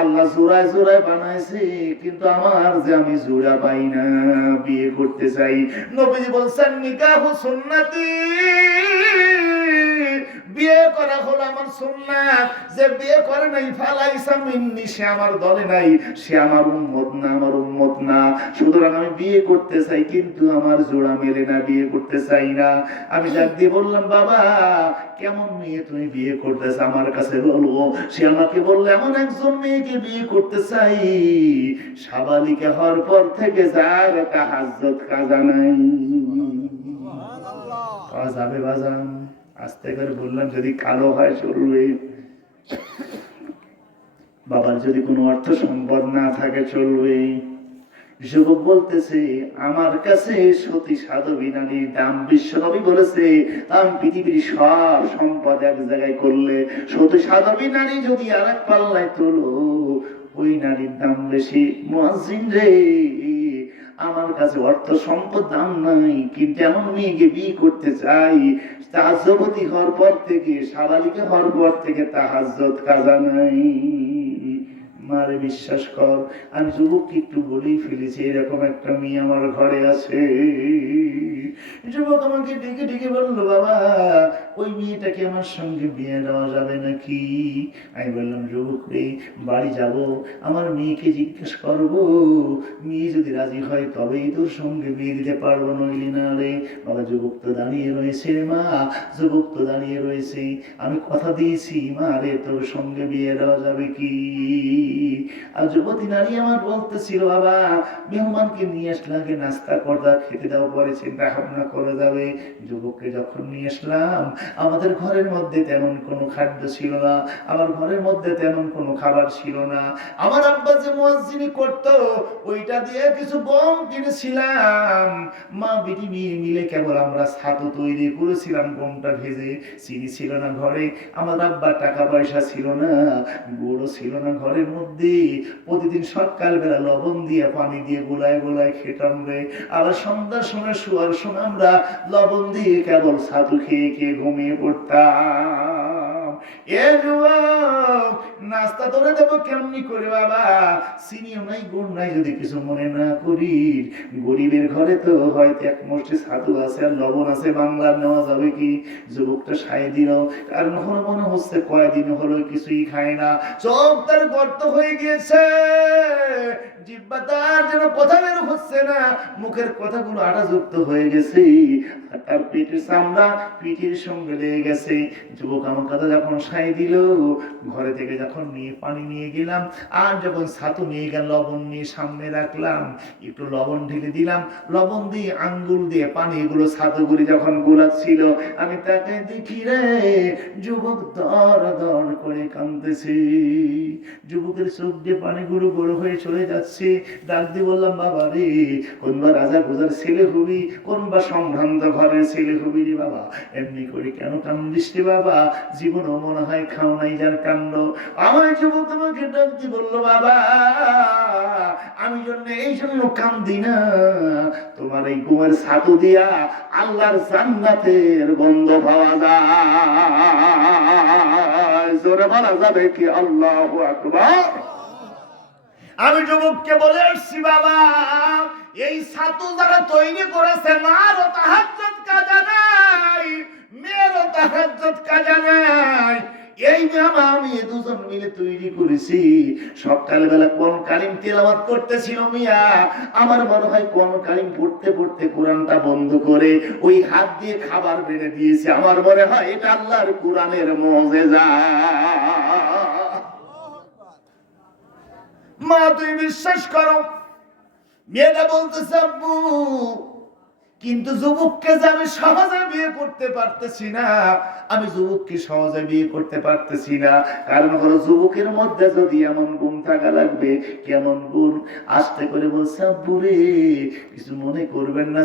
আল্লাহ জোড়ায় জোড়ায় বানাইছে, কিন্তু আমার যে আমি জোড়া পাই না, বিয়ে করতে চাই। নবীজি বলছেন নিকাহু সুন্নতি, বিয়ে করা হলো আমার সুন্নাত। যে বিয়ে করে নাই ফালাইসা মিন্নি, সে আমার দলে নাই, সে আমার উম্মত না, আমার উম্মত না। সুতরাং আমি বিয়ে করতে চাই, কিন্তু আমার জোড়া মেলে না, বিয়ে করতে চাই না। আমি ডাক দিয়ে বললাম, বাবা কেমন মেয়ে তুমি বিয়ে করতেছ আমার কাছে বলবো। সে আমাকে বললো, এমন একজন মেয়েকে বিয়ে করতে চাই সাবালিকা হওয়ার পর থেকে যার তাহাজ্জুদ কাজা নাই। যাবে বাজান, আস্তে করে বললাম, যদি কালো হয় চলবে, বাবার যদি কোনো অর্থ সম্পদ না থাকে চলবে। যুবক বলতেছে, আমার কাছে সতী সাধবী নারীর দাম, বিশ্বনবী বলেছে আমি পৃথিবীর সব সম্পদ এক জায়গায় করলে সতী সাধবী নারী যদি আর এক পাল্লায় তোলো, ওই নারীর দাম বেশি। মুয়াজ্জিন রে, আমার কাছে অর্থ সম্পদ দাম নাই, কিন্তু এমন মেয়েকে বিয়ে করতে চাই তাহাজ্জুদী হওয়ার পর থেকে, সাবালিকা হওয়ার পর থেকে তাহাজ্জুদ কাজা নাই। মারে বিশ্বাস কর, আমি যুবককে একটু বলেই ফেলেছি এরকম একটা মেয়ে আমার ঘরে আছে। যুবক আমাকে ডেকে ডেকে বললো, বাবা ওই মেয়েটাকে আমার সঙ্গে বিয়ে দেওয়া যাবে নাকি? আমি বললাম, যুবক রে, বাড়ি যাব, আমার মেয়েকে জিজ্ঞেস করবো, মেয়ে যদি রাজি হয় তবেই তোর সঙ্গে বিয়ে দিতে পারবো, নইলে না রে। বাবা যুবক তো দাঁড়িয়ে রয়েছে রে মা, যুবক তো দাঁড়িয়ে রয়েছে, আমি কথা দিয়েছি মা রে তোর সঙ্গে বিয়ে দেওয়া যাবে কি? আর যুবতী নারী আমার বলতেছিল, বাবা মেহমানকে নিয়ে আসলে আগে নাস্তা করদা খেতে দাও, পরে চিন্তা ভাবনা করে যাবে। যুবককে যখন নিয়ে আসলাম, আমাদের ঘরের মধ্যে তেমন কোনো খাদ্য ছিল না, আমার ঘরের মধ্যে তেমন কোনো খাবার ছিল না। আমার আব্বা যে মুয়াজ্জিনি করতো, ওইটা দিয়ে কিছু গম কিনেছিলাম, মা বিটি মিলে কেবল আমরা ছাতু তৈরি করেছিলাম, গমটা ভেজে। চিনি ছিল না ঘরে, আমার আব্বা টাকা পয়সা ছিল না, গুঁড়ো ছিল না ঘরের মধ্যে। প্রতিদিন সকালবেলা লবণ দিয়ে পানি দিয়ে গোলায় গোলায় খেতাম রে। আবার সন্ধ্যার সময় শোয়ার সময় আমরা লবণ দিয়ে কেবল ছাতু খেয়ে খেয়ে ঘুমিয়ে পড়তাম। এ যুবক, নাস্তা তোরে দেবো কেমনি করে বাবা? চিনিও নাই, গুড় নাই, যদি কিছু মনে না করি। গরিবের ঘরে তো হয়তো এক মুষ্টি ছাতু আছে আর লবণ আছে, বাংলার নেওয়া যাবে কি? যুবকটা সায় দিল, কারণ মনে হচ্ছে কয়দিন হলো কিছুই খায় না, চোখ তার গর্ত হয়ে গিয়েছে, জিহ্বা তার যেন কথা বের হচ্ছে না, মুখের কথাগুলো আটাযুক্ত হয়ে গেছে, তার পেটের চামড়া পিঠের সঙ্গে লেগে গেছে। যুবক আমার কথা যখন সায় দিল, ঘরে থেকে যখন নিয়ে পানি নিয়ে গেলাম, আর যখন ছাতু নিয়ে গেল, লবণ নিয়ে সামনে রাখলাম, একটু লবণ ঢেলে দিলাম, লবণ দিয়ে আঙ্গুল দিয়ে পানি এগুলো ছাতুগুলি যখন গোলাচ্ছিল, আমি তাকে দেখি রে, যুবক দর দর করে কাঁদতেছে, যুবকের চোখ দিয়ে পানি গুঁড়ো গুঁড়ো হয়ে চলে যাচ্ছে। ডাক দিয়ে বললাম, বাবা রে, কোনবা রাজা গোজার ছেলে হবি, কোনবা সম্ভ্রান্ত ঘরের ছেলে হবি রে বাবা, এমনি করে কেন কান্দিস রে বাবা? জীবনও মনে হয় খাও নাই যার কান্ড। আমার যুবক আমাকে ডাক দিয়ে বললো, বাবা আমি এই জন্য কান্দি না, তোমার এই গোয়ের ছাতু দিয়া আল্লাহর জান্নাতের গন্ধ পাওয়া যায়। জোরে বলা যাবে কি আল্লাহু আকবার? আমি যুবককে বলে আসছি, বাবা এই ছাতু যারা তৈরি করেছে, মারও তাহাজ্জুদ কাজা নাই, মেয়েরও তাহাজ্জুদ কাজা নাই। এই জামা আমি দুজন মিলে তৈরি করেছি। সকালবেলা কোন কালিম তেলাওয়াত করতেছিল মিয়া, আমার মনে হয় কোন কালিম পড়তে পড়তে কোরআনটা বন্ধ করে ওই হাত দিয়ে খাবার বেড়ে দিয়েছে। আমার মনে হয় এটা আল্লাহর কোরআনের মুজিজা। মা তুই বিশ্বাস করো, মেয়েটা বলতেছে, আব্বু কিন্তু যুবককে যে আমি সহজে বিয়ে করতে পারতেছি না, আমি যুবককে সহজে বিয়ে করতে পারতেছি না, কারণ হলো যুবকের মধ্যে যদি এমন গুণ থাকা লাগবে। কেমন গুণ? আস্তে করে বলছে, আব্বু রে কিছু মনে করবেন না,